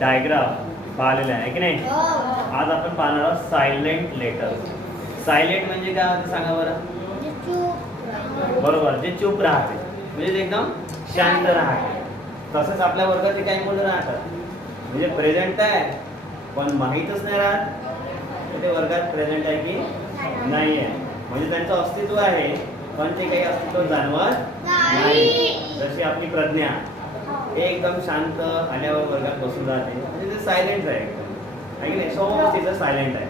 Diagram पाहिलेला आहे की नाही. आज आपण पाहणार आहोत सायलेंट लेटर. सायलेंट म्हणजे काय होतं सांगा बरं. बरोबर, जे चूप राहते म्हणजे ते एकदम शांत राहते. तसंच आपल्या वर्गात काही मुलं राहतात म्हणजे प्रेझेंट आहे पण माहीतच नाही राहत ते वर्गात प्रेझेंट आहे की नाही आहे. म्हणजे त्यांचं अस्तित्व आहे पण ते काही अस्तित्व जाणवत नाही. जशी आपली प्रज्ञा हे एकदम शांत आल्यावर वर्गात बसून राहते म्हणजे ते सायलेंट आहे की नाही. सो तिचं सायलेंट आहे.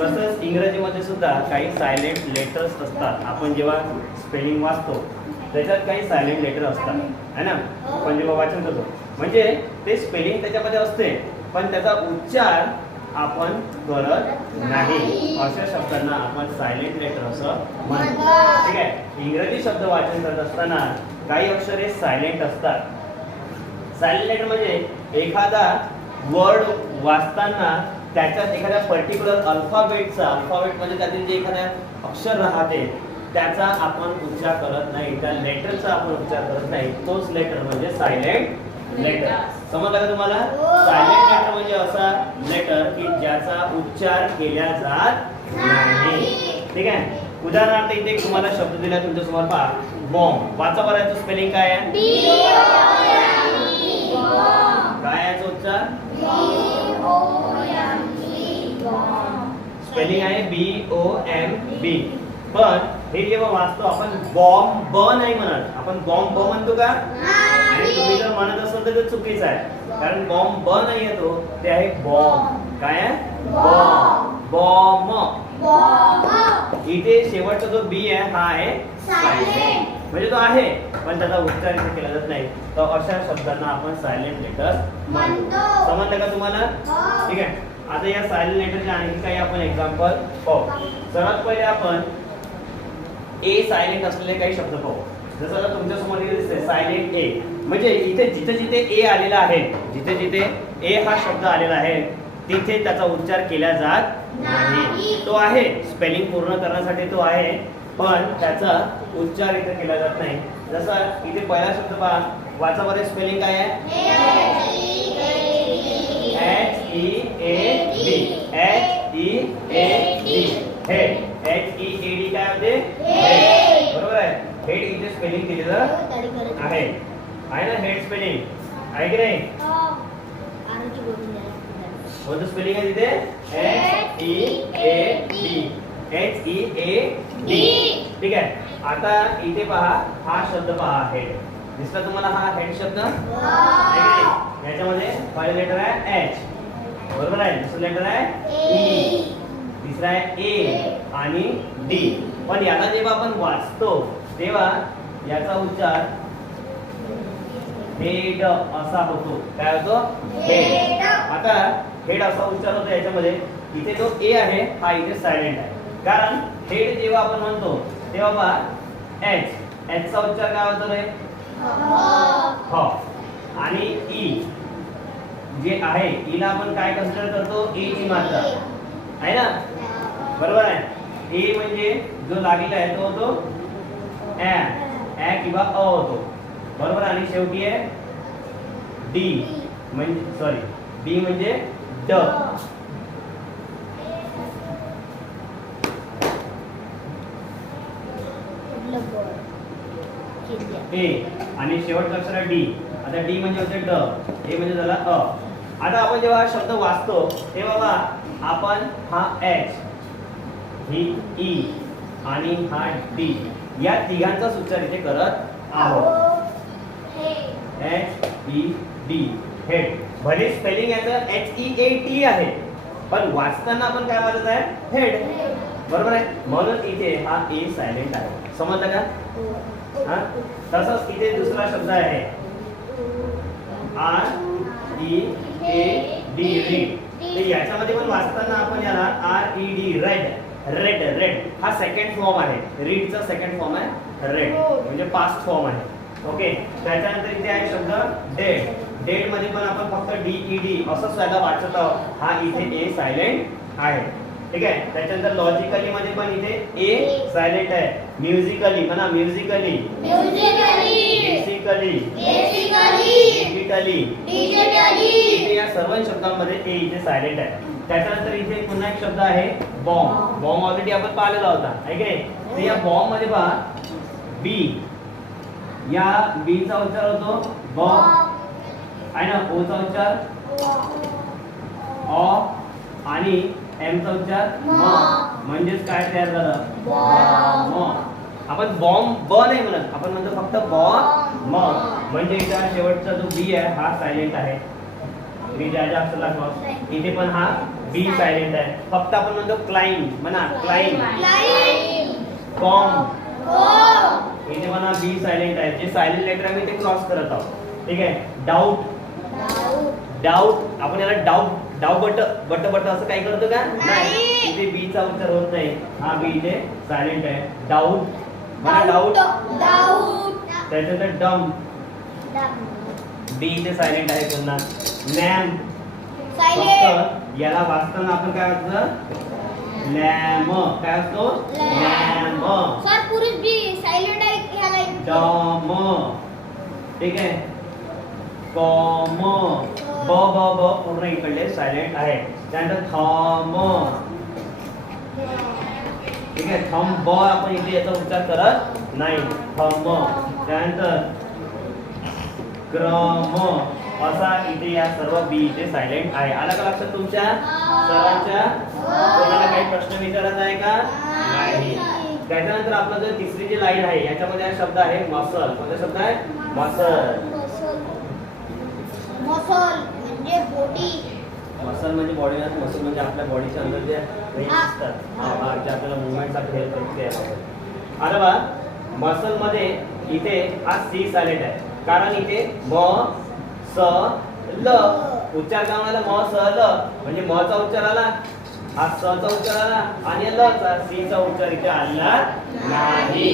तसंच इंग्रजीमध्ये सुद्धा काही सायलेंट लेटर्स असतात. आपण जेव्हा स्पेलिंग वाचतो त्याच्यात काही सायलेंट लेटर असतात है ना. आपण जेव्हा वाचन करतो म्हणजे ते स्पेलिंग त्याच्यामध्ये असते पण त्याचा उच्चार आपण करत नाही. अशा शब्दांना आपण सायलेंट लेटर असं म्हणतो. ठीक आहे. इंग्रजी शब्द वाचन करत असताना काही अक्षरे सायलेंट असतात. सायलेंट लेटर म्हणजे एखादा वर्ड वाचताना त्याच्यात एखाद्या पर्टिक्युलर अल्फाबेट म्हणजे त्यातील जे एखाद्या अक्षर राहते त्याचा आपण उच्चार करत नाही, त्या लेटरचा आपण उच्चार करत नाही. तोच लेटर म्हणजे सायलेंट लेटर. समजलं का तुम्हाला. सायलेंट लेटर म्हणजे असा लेटर की ज्याचा उच्चार केला जात नाही. ठीक आहे. उदाहरणार्थ इथे तुम्हाला शब्द दिला तुमच्या समोर पहा. बॉम्ब. वाचा बरं याचं स्पेलिंग काय आहे. काय आहे याचा उच्चार. स्पेलिंग आहे BOMB. पण हे जेव्हा वाचतो आपण बॉम्ब नाही म्हणत, आपण बॉम्ब म्हणतो का. आणि तुम्ही जर म्हणत असाल तर ते चुकीचं आहे कारण बॉम्ब नाही येतो ते आहे बॉम्ब. काय आहे बॉम्ब. इथे शेवटचा जो बी आहे हा आहे सायलेंट म्हणजे तो आहे पण त्याचा उच्चार इथे केला जात नाही. तर अशा शब्दांना आपण सायलेंट लेटर म्हणतो. समजलं का तुम्हाला. ठीक आहे. आता या सायलेंट लेटरचे आणखी काही आपण एक्झाम्पल पाहू. सर्वात पहिले आपण ए सायलेंट असलेले काही शब्द पाहू. जसं आता तुमच्या समोर दिसते सायलेंट ए म्हणजे इथे जिथे ए आलेला आहे, जिथे ए हा शब्द आलेला आहे तिथे त्याचा उच्चार केला जात नाही. तो आहे स्पेलिंग पूर्ण करण्यासाठी तो आहे पण त्याचा उच्चार इथे केला जात नाही. जसं इथे पहिला शब्द पहा. वाचा बरे स्पेलिंग काय आहे. HEAD. हेड. HEAD काय होते. बरोबर आहे. हेड इथे स्पेलिंग दिलेलं आहे ना. हेड स्पेलिंग आहे की नाही. कोणतं स्पेलिंग आहे तिथे. HEAD. ठीक आहे. आता इथे पहा हा शब्द पहा हेड. दिसला तुम्हाला हा हेड शब्द. याच्यामध्ये पहिलं लेटर आहे H. बरोबर आहे. दुसरं लेटर आहे E. तिसरा आहे A आणि D. पण याला जेव्हा आपण वाचतो तेव्हा याचा उच्चार हेड असा होतो. काय होतो हेड. आता हेड असा उच्चार होतो याच्यामध्ये. इथे जो ए आहे हा इथे सायलेंट आहे कारण हेड जेव्हा आपण म्हणतो तेव्हा पहा H चा उच्चार काय होतो रे ह. आणि ई जे आहे ईला आपण काय कन्सिडर करतो ए ची मात्रा आहे ना. बरोबर आहे. ए म्हणजे जो लागलेला आहे तो होतो ऍ किंवा अ होतो. बरोबर. आणि शेवटी आहे डी म्हणजे सॉरी डी म्हणजे ड. ए आणि शेवटचा अक्षर आहे डी. आता डी म्हणजे होते ड, ए म्हणजे झाला अ. आता आपण जेव्हा शब्द वाचतो तेव्हा आपण हा H, ही E आणि हा D या तिघांचा उच्चार इथे करत आहोत. HED head. भले स्पेलिंग याचं HEAD आहे पण वाचताना आपण काय वाचत आहे हेड. बरोबर आहे. म्हणून इथे हा ए सायलेंट आहे. समजलं का. तसंच इथे दुसरा शब्द आहे READ रीड. याच्यामध्ये पण वाचताना आपण याला RED रेड हा सेकंड फॉर्म आहे. रीडचा सेकंड फॉर्म आहे रेड म्हणजे पास्ट फॉर्म आहे. ओके. त्याच्यानंतर इथे आहे शब्द डेड. डेड मध्ये पण आपण फक्त DED असं सुद्धा वाचत आहोत. हा इथे ए सायलेंट आहे. ठीक आहे. त्याच्यानंतर लॉजिकली मध्ये पण इथे ए सायलेंट आहे. म्युझिकली म्हणा म्युझिकली बेसिकली डिजिटली इथे या सर्व शब्दांमध्ये ए इथे सायलेंट आहे. त्याच्यानंतर इथे पुन्हा एक शब्द आहे बॉम्ब. बॉम्ब ऑलरेडी आपण पाहिलेला होता आहे की नाही. तर या बॉम्ब मध्ये पहा बी, या बी चा उच्चार होतो बॉम्ब आहे ना. ओ चा उच्चार ऑ आणि एम चा उच्चार म, म्हणजेच काय तयार झालं बॉम्ब. आपण बॉम्ब ब नाही म्हणत, आपण म्हणतो फक्त बॉम्ब. म्हणजे इथे शेवटचा जो बी आहे हा सायलेंट आहे. मी ज्या ज्या अक्षराला क्रॉस, इथे पण हा बी सायलेंट आहे. फक्त आपण म्हणतो क्लाइंब, म्हणा क्लाइंब. बॉम्ब, इथे म्हणा बी सायलेंट आहे. जे सायलेंट लेटर आहे ते क्रॉस करत आहोत. ठीक आहे. डाऊट, डाऊट आपण याला डाऊट डाऊ बट असं काही करतो का नाही. इथे बी चा उच्चार होत नाही, हा बी इथे सायलेंट आहे. डाऊट, म्हणा डाऊट. त्याच्यानंतर डम, बी इथे सायलेंट आहे पुन्हा. लॅम, फक्त याला वाचताना आपण काय वाचलं लॅम, काय असतो लॅम. डम, ठीक आहे. कॉम, ब ब ब पूर्ण इकडले सायलेंट आहे. त्यानंतर थम, ठीक आहे. थम ब आपण इथे याचा उच्चार करत नाही, थम. त्यानंतर क्रम, असा इथे या सर्व बी इथे सायलेंट आहे. आला का लक्षात तुमच्या सर्वांच्या? कोणाला काही प्रश्न विचारायचा आहे का नाही. त्याच्यानंतर आपला जो तिसरी जी लाईन आहे याच्यामध्ये हा शब्द आहे मसल. कोणता शब्द आहे मसल. म्हणजे बॉडी. मसल म्हणजे बॉडी नाही, मसल म्हणजे आपल्या बॉडीच्या अंदर जे वेव्स असतात जे आपल्याला मुवमेंट साठी हेल्प करते. आता बघा मसल मध्ये इथे हा सी सायलेंट आहे, कारण इथे म स ल उच्चार करण्याला म स ल म्हणजे म चा उच्चार आला, हा स चा उच्चार आला आणि ल चा सी चा उच्चार इथे आला नाही.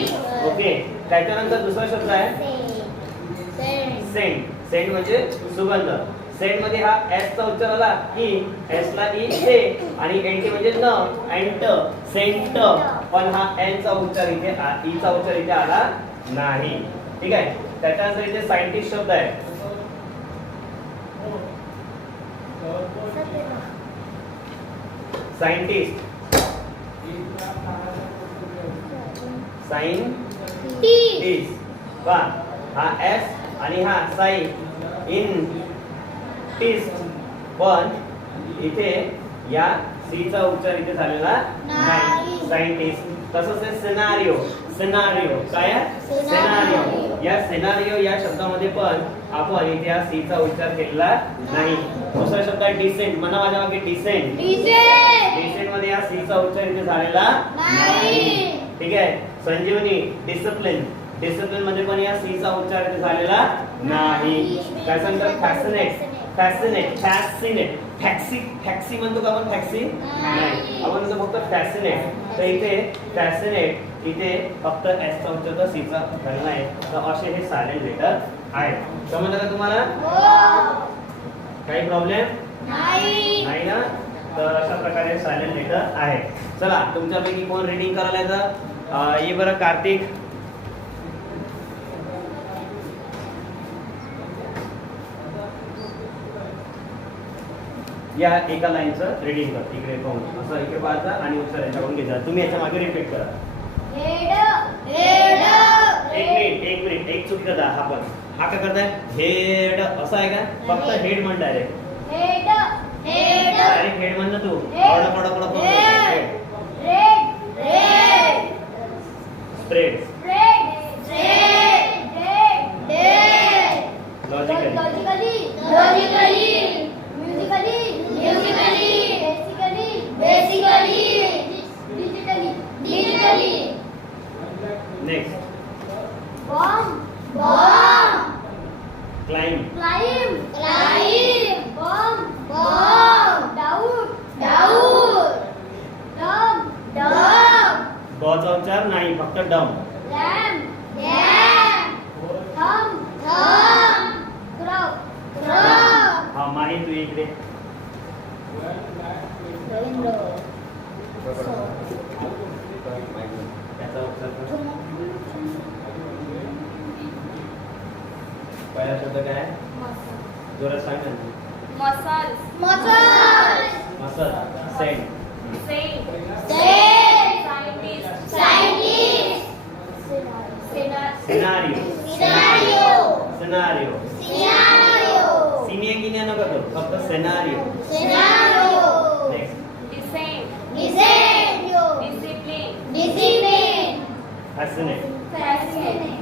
ओके. त्याच्यानंतर दुसरा शब्द आहे सेंट. सेंट म्हणजे सुगंध. सेंट मध्ये हा एस चा उच्चार आला ई, एस ला ई ए आणि एंटी म्हणजे न, एंट, सेंट. पण हा एन चा उच्चार इथे ई चा उच्चार इथे आला नाही. ठीक आहे. त्याच्यानंतर इथे सायंटिस्ट शब्द आहे. सायंटिस्ट, सायंटिस्ट वा हा एस आणि हा साई इन टिस्ट, पण इथे या सी चा उच्चार इथे झालेला नाही, सायंटिस्ट. तसंच आहे सिनारिओ. सिनारिओ काय आहे सिनारिओ. या सिनारिओ या शब्दामध्ये पण आपण इथे या सी चा उच्चार केलेला नाही. दुसरा शब्द आहे डिसेंट. म्हणा माझ्या मागे डिसेंट. डिसेंट मध्ये या सी चा उच्चार इथे झालेला नाही. ठीक आहे. संजीवनी, डिसिप्लिन. डिसिप्लिन मध्ये पण या सी चा उच्चार इथे झालेला नाही. त्याच्यानंतर fascinate. Fascinate, fascinate. Taxi, taxi म्हणतो का आपण टॅक्सी नाही, आपण म्हणतो फक्त फॅसिनेट. तर इथे फॅसिनेट इथे फक्त एस चा उच्चार सी चा झालेला आहे. तर असे हे सायलेंट लेटर आहेत. समजलं का तुम्हाला? काही प्रॉब्लेम नाही ना. तर अशा प्रकारे सायलेंट लेटर आहे. चला तुमच्यापैकी कोण रीडिंग करायला येतं? ये बरं कार्तिक. या एका लाईनचं रीडिंग कर. इकडे पाहून असं इकडे पाहायचा आणि उत्तर याच्याकडून घ्यायचा. तुम्ही याच्या मागे रिपीट करा. एक मिनिट एक चुकी करता. हा पण हा काय करताय हेड असं आहे का? फक्त हेड म्हण डायरेक्ट. डायरेक्ट हेड म्हण ना तू. स्प्रेड. लॉजिकली. नेक्स्ट. क्लाइंब. ब चा उच्चार नाही, फक्त डम. हा माही तू इकडे. त्याचा उच्चार पहिला शब्द काय? जोरात सांग ना. muscles, muscle scent saint, scientist, scenario scenario senior नको करू फक्त सिनारिओ नेक्स्ट descent, discipline, हसणे fascinate,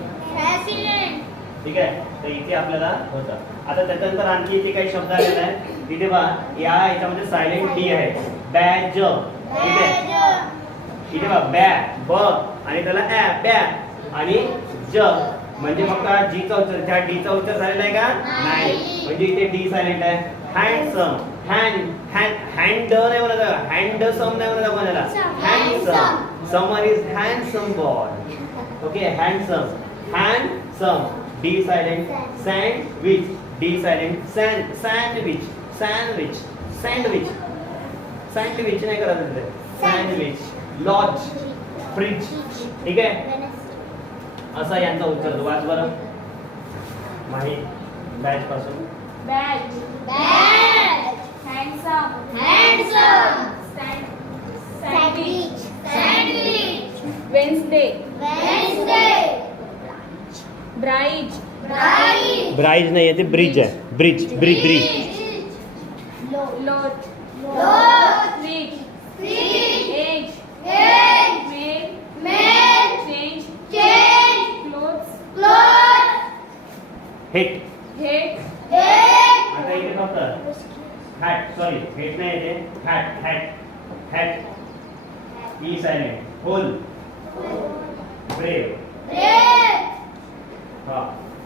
ठीक आहे तर इथे आपल्याला होतं आता त्याच्यानंतर आणखी इथे काही शब्द आलेला आहे इथे पहा या याच्यामध्ये सायलेंट डी आहे बॅज इथे इथे पहा बॅ ब आणि त्याला ऍ बॅ आणि ज म्हणजे फक्त जीचा उच्चार त्या डीचा उच्चार झालेला आहे का नाही म्हणजे इथे डी सायलेंट आहे हँडसम हँड नाही म्हणत हँडसम नाही म्हणत आपण याला handsome someone is handsome boy okay handsome D silent sandwich D silent sandwich नाही करत तिथे सँडविच लॉज फ्रिज ठीक आहे असा यांचा उच्चार होतो वाच बरं माहीत बॅच पासून badge, handsome, sandwich, Wednesday, bride, ब्राइज नाही आहे ते ब्रिज आहे bridge lot, street, age, male, change, clothes, hit head, आता इथे फक्त हॅट सॉरी हिट नाही येते hat E silent whole brave हा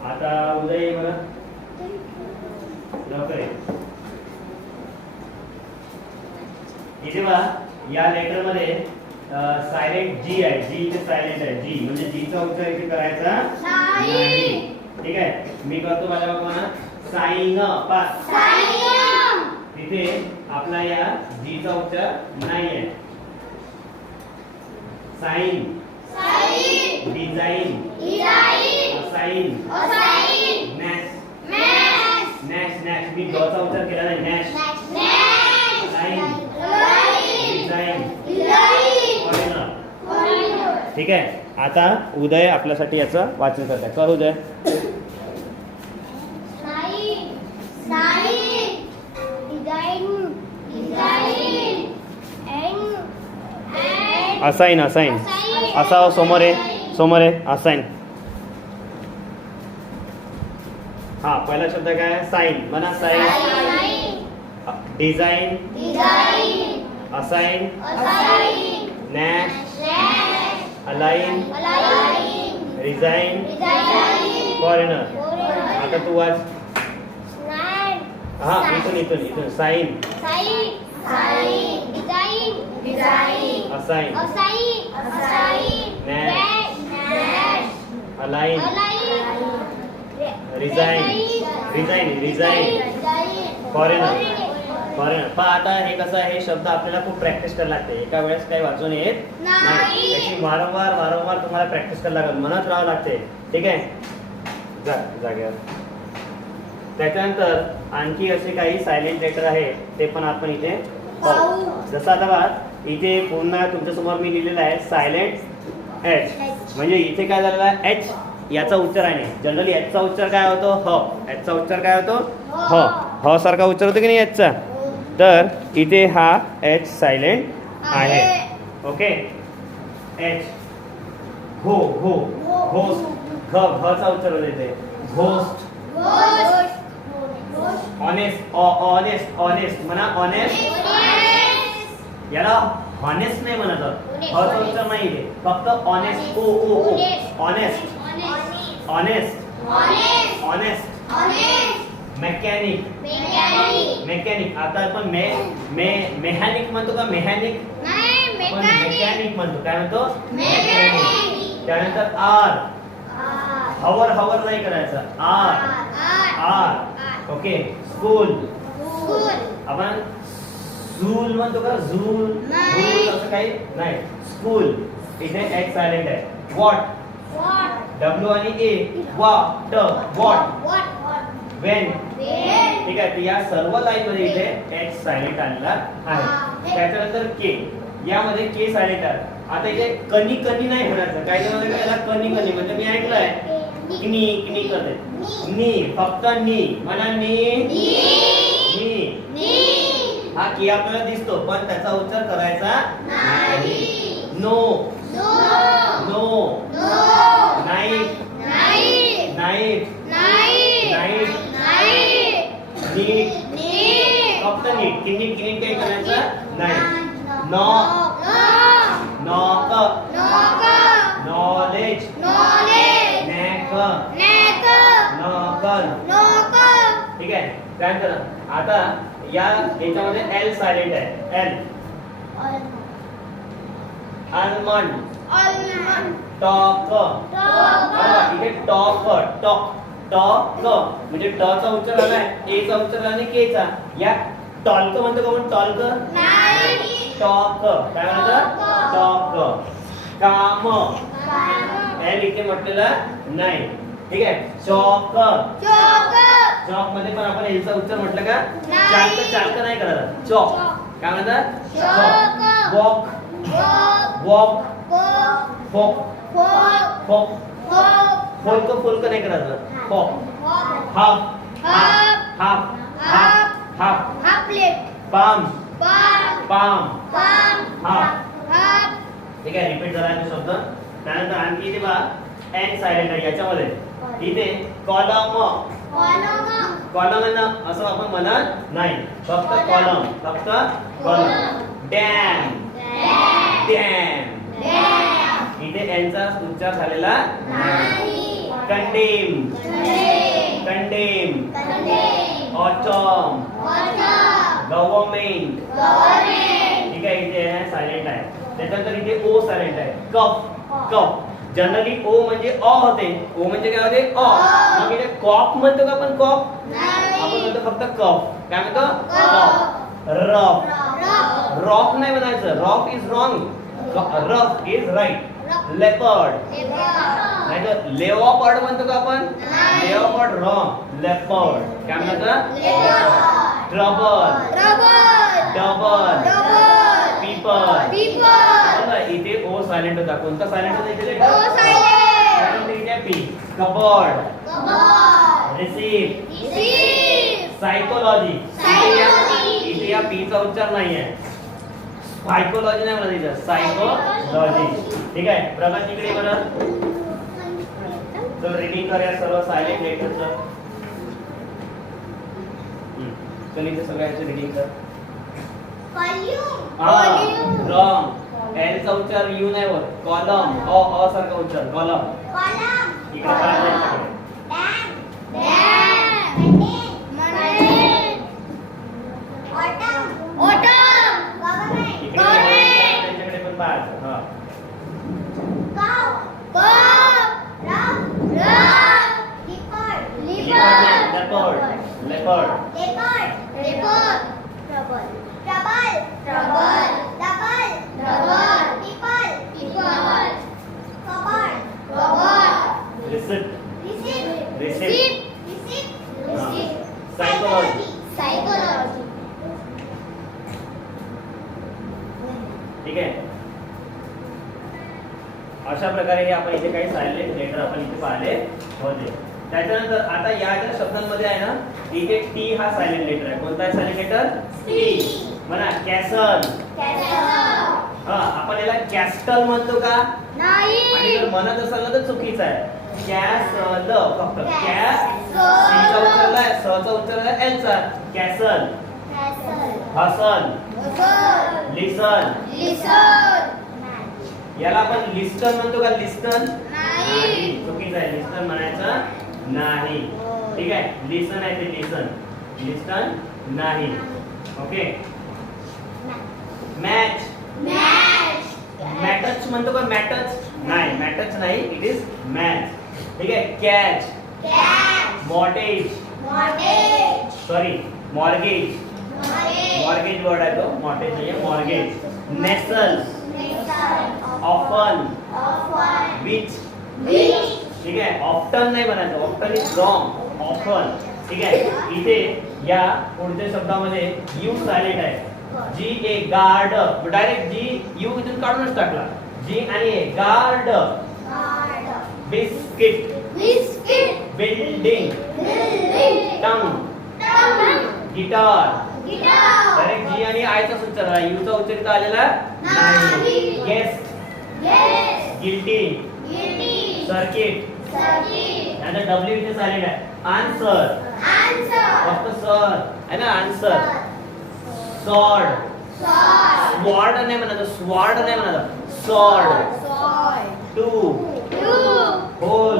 आता उदय मला लवकर ये. इथे बघा या लेटर मध्ये सायलेंट जी आहे जी इथे सायलेंट आहे जी म्हणजे जीचा उच्चार इथे करायचा नाही ठीक आहे मी करतो माझ्या बाबा साइन पास तिथे आपला या जीचा उच्चार नाही आहे साइन डिझाइन असाइन नॅश मी डॉचा उच्चार केला नाही नॅश साइन डिझाइन फॉरेनर ठीक आहे आता उदय आपल्यासाठी याचं वाचन करत आहे कर उदय असाइन असा समोर आहे असाइन हा पहिला शब्द काय आहे साइन म्हणा sign design assign gnash align resign foreigner आता तू वाच हा इथून sign assign align resign foreigner पण आता हे कसं आहे हे शब्द आपल्याला खूप प्रॅक्टिस करायला लागते एका वेळेस काही वाचून येत नाही त्याची वारंवार तुम्हाला प्रॅक्टिस करायला लागेल म्हणत राहावं लागते ठीक आहे जागेवर त्याच्यानंतर आणखी असे काही सायलेंट लेटर आहे ते पण आपण इथे पाहू जसं आता बघा इथे पुन्हा तुमच्या समोर मी लिहिलेलं आहे सायलेंट एच म्हणजे इथे काय झालेलं आहे एच याचा उच्चार आहे जनरली एचचा उच्चार काय होतो ह एचचा उच्चार काय होतो ह सारखा उच्चार होतो की नाही एचचा तर इथे हा एच सायलेंट आहे ओके एच घोस्ट घचा उच्चार होतो इथे घोस्ट ऑनेस्ट म्हणा ऑनेस्ट याला हॉनेस्ट नाही म्हणत हचा उच्चार नाही इथे फक्त ऑनेस्ट ऑनेस्ट मेकॅनिक आता आपण मेकॅनिक म्हणतो का मेकॅनिक म्हणतो काय म्हणतो मेकॅनिक त्यानंतर आर हवर नाही करायचं आर ओके स्कूल आपण झूल म्हणतो का झूल असं काही नाही स्कूल इथे एक सायलेंट आहे वॉट W आणि A वॉट वेन ठीक आहे. तर या सर्व लाईन मध्ये इथे एच सायलेंट आलेला आहे. त्याच्यानंतर के, यामध्ये के सायलेंट आहे. आता इथे कनी कनी नाही म्हणायचं. काय जण याला कनी कनी म्हणजे मी ऐकलंय किनी किनी करते. नी, फक्त नी म्हणा. नी हा की आपल्याला दिसतो पण त्याचा उच्चार करायचा नाही. No no knife knife knife knit, फक्त नीट. किनी किनी काही करायचं नाही. नॉक नॉक नॉलेज नॅक नॉकन. ठीक आहे. त्यानंतर आता या याच्यामध्ये एल सायलेंट आहे. L almond talk. इथे टॉक टॉक टॉक म्हणजे ट चा उच्चार आलाय, ए चा उच्चार आला आणि के चा. या टॉल्क म्हणतो का आपण? Talk talk. काय म्हणतात? टॉक. काम एल इथे म्हटलेलं नाही. ठीक आहे. चॉक, चॉक मध्ये पण आपण एलचा उच्चार म्हटलं का? चालक चालक नाही करायचं. चॉक. काय म्हणतात? Chalk. Walk walk folk folk folk folk नाही करायचं. Folk. Half half half half palm palm half. ठीक आहे. रिपीट करा हे शब्द. त्यानंतर आणखी इथे पहा एन सायलेंट आहे याच्यामध्ये. इथे कॉलम कॉलम आहे ना असं आपण म्हणत नाही. फक्त कॉलम, फक्त कॉलम. Dam dam. इथे एनचा उच्चार झालेला नाही. Condemn condemn. Autumn government. ठीक आहे. इथे सायलेंट आहे. त्याच्यानंतर इथे ओ सायलेंट आहे. कफ कफ. जनरली ओ म्हणजे अ होते. ओ म्हणजे काय होते? अ. मग इथे कॉफ म्हणतो का आपण? कॉफ आपण म्हणतो फक्त कफ. काय म्हणतो? कफ. रफ रॉक नाही म्हणायचं. Rock is wrong. Rough is right. Leopard नाही तर लेओपार्ड म्हणतो का आपण? Leopard wrong. लेपर्ड. काय म्हणतात? Trouble double people. इथे ओ सायलेंट होता. कोणता सायलेंट होता इथे? पी. Cupboard receive psychology. इथे या पी चा उच्चार नाही आहे. सायकोलॉजी नाही म्हणत इथं. सायकोलॉजी. ठीक आहे. प्रगत इकडे म्हणत. चल रिडिंग करूया सर्व सायलेंट लेटरचं. चल इथे सगळ्यांचं रिडिंग कर. रॉंग. एल चा उच्चार यू नाही होत. कॉलम अ सारखा उच्चार. कॉलम. इकडे पाहा. त्यांच्याकडे पण पाहायचं. हा. Leopard psychology. ठीक आहे. अशा प्रकारे हे आपण इथे काही सायलेंट लेटर आपण इथे पाहिले होते. त्याच्यानंतर आता या ज्या शब्दांमध्ये आहे ना इथे टी हा सायलेंट लेटर आहे. कोणता आहे सायलेंट लेटर? टी. म्हणा कॅसल. हा आपण याला कॅस्टल म्हणतो का? आणि जर म्हणत असाल ना तर चुकीचं आहे. कॅसल फक्त कॅस. सी चा उच्चार आहे, स चा उच्चार आहे एल चा. कॅसल. हसन लिसन. याला आपण लिस्टन म्हणतो का? लिस्टन नाही. चुकीचं आहे. लिस्टन म्हणायचं नाही. ठीक आहे. लिसन आहे ते लिसन. लिस्टन नाही. ओके. मॅच मॅटच म्हणतो का? मॅटच नाही. मॅटच नाही. It is match. ठीक आहे. Catch mortgage sorry mortgage. Mortgage word आहे तो. मॉर्टेज नाही आहे. मॉर्गेज. Nestles often which. ठीक आहे. ऑफ्टन नाही म्हणायचं. Often is wrong. ऑफन. ठीक आहे. इथे या पुढच्या शब्दामध्ये यू सायलेंट आहे. G A guard, direct G U इथून काढूनच टाकला. जी आणि A guard. Biscuit. Building. Tongue. Guitar. Direct G आणि आयचाच उच्चार आला, यूचा उच्चार इथं आलेला नाही. गेस्ट. गिल्टी. सर्किट. नंतर डब्ल्यू इथे सायलेंट आहे. आन्सर. फक्त सर आहे ना, आन्सर. सॉर्ड. स्वॉर्ड नाही म्हणायचं, स्वॉर्ड नाही म्हणायचं, sword. Two. Whole.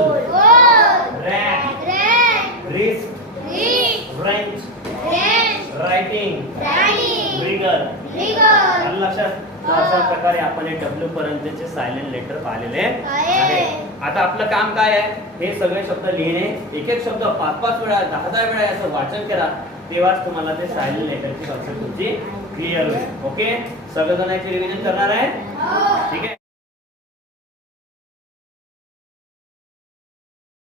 Wrack. Risk. French. Writing. ब्रिगर. लक्षात अशा प्रकारे आपण हे डब्ल्यू पर्यंतचे सायलेंट लेटर पाहिलेले आहे. आता आपलं काम काय आहे, हे सगळे शब्द लिहिणे, एक एक शब्द 5-5 वेळा 10-10 वेळा याचं वाचन करा, तेव्हाच तुम्हाला ते सायलेंट लेटरची कन्सेप्ट तुमची क्लिअर होईल. ओके, सगळेजण याची रिव्हिजन करणार आहे, ठीक आहे.